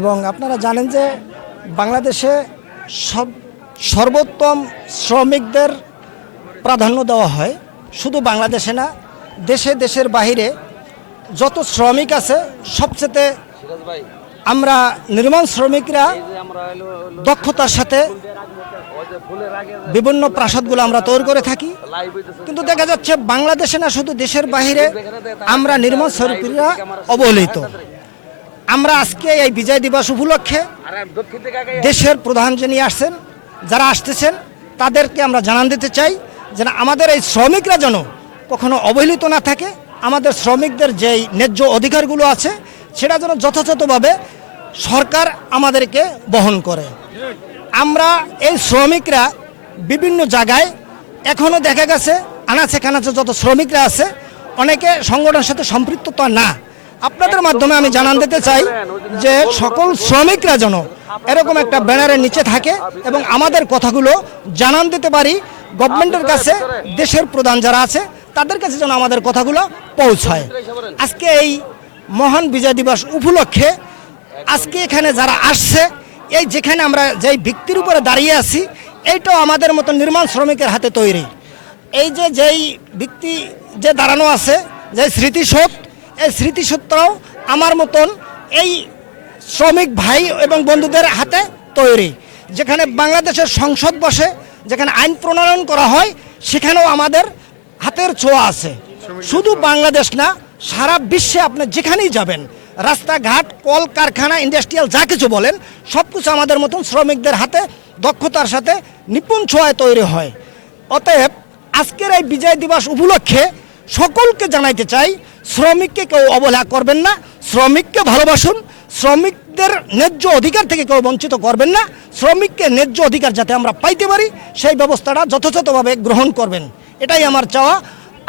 এবং আপনারা জানেন যে বাংলাদেশে সর্বোত্তম শ্রমিকদের প্রাধান্য দেওয়া হয়। শুধু বাংলাদেশে না, দেশের বাইরে যত শ্রমিক আছে সবচেয়ে আমরা নির্মাণ শ্রমিকরা দক্ষতার সাথে বিভিন্ন প্রাসাদগুলো আমরা তৈরি করে থাকি। কিন্তু দেখা যাচ্ছে বাংলাদেশে না, শুধু দেশের বাইরে আমরা নির্মাণ শ্রমিকরা অবহেলিত। আমরা আজকে এই বিজয় দিবস উপলক্ষে দেশের প্রধান যিনি আসছেন, যারা আসতেছেন, তাদেরকে আমরা জানান দিতে চাই যে আমাদের এই শ্রমিকরা যেন কখনো অবহেলিত না থাকে। আমাদের শ্রমিকদের যেই ন্যায্য অধিকারগুলো আছে সেটা যেন যথাযথভাবে সরকার আমাদেরকে বহন করে। আমরা এই শ্রমিকরা বিভিন্ন জায়গায় এখনও দেখা গেছে আনাচে কানাচে যত শ্রমিকরা আছে অনেকে সংগঠনের সাথে সম্পৃক্ততা না। আপনাদের মাধ্যমে আমি জানান দিতে চাই যে সকল শ্রমিকরা যেন এরকম একটা ব্যানারের নিচে থাকে এবং আমাদের কথাগুলো জানান দিতে পারি গভর্নমেন্টের কাছে, দেশের প্রধান যারা আছে তাদের কাছে যেন আমাদের কথাগুলো পৌঁছায়। আজকে এই মহান বিজয় দিবস উপলক্ষে আজকে এখানে যারা আসছে, এই যেখানে আমরা যেই ভিত্তির উপরে দাঁড়িয়ে আছি, এইটাও আমাদের মতো নির্মাণ শ্রমিকের হাতে তৈরি। এই যে যেই ভিত্তি যে দাঁড়ানো আছে, যে স্মৃতিসৌধ, এই স্মৃতিসৌধটাও আমার মতন এই শ্রমিক ভাই এবং বন্ধুদের হাতে তৈরি। যেখানে বাংলাদেশের সংসদ বসে, যেখানে আইন প্রণয়ন করা হয়, সেখানেও আমাদের হাতের ছোঁয়া আছে। শুধু বাংলাদেশ না, সারা বিশ্বে আপনি যেখানেই যাবেন, রাস্তাঘাট, কল কারখানা, ইন্ডাস্ট্রিয়াল যা কিছু বলেন, সব কিছু আমাদের মতন শ্রমিকদের হাতে দক্ষতার সাথে নিপুণ ছোঁয়ায় তৈরি হয়। অতএব আজকের এই বিজয় দিবস উপলক্ষে সকলকে জানাইতে চাই, শ্রমিককে কেউ অবহেলা করবেন না, শ্রমিককে ভালোবাসুন, শ্রমিকদের ন্যায্য অধিকার থেকে কেউ বঞ্চিত করবেন না। শ্রমিককে ন্যায্য অধিকার যাতে আমরা পাইতে পারি সেই ব্যবস্থাটা যথাযথভাবে গ্রহণ করবেন, এটাই আমার চাওয়া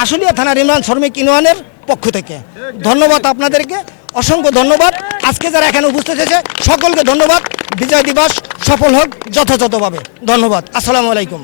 আশুলিয়া থানা নির্মাণ শ্রমিক ইউনিয়নের পক্ষ থেকে। ধন্যবাদ আপনাদেরকে, অসংখ্য ধন্যবাদ। আজকে যারা এখানে উপস্থিত হয়েছে সকলকে ধন্যবাদ। বিজয় দিবস সফল হোক যথাযথভাবে। ধন্যবাদ। আসসালামু আলাইকুম।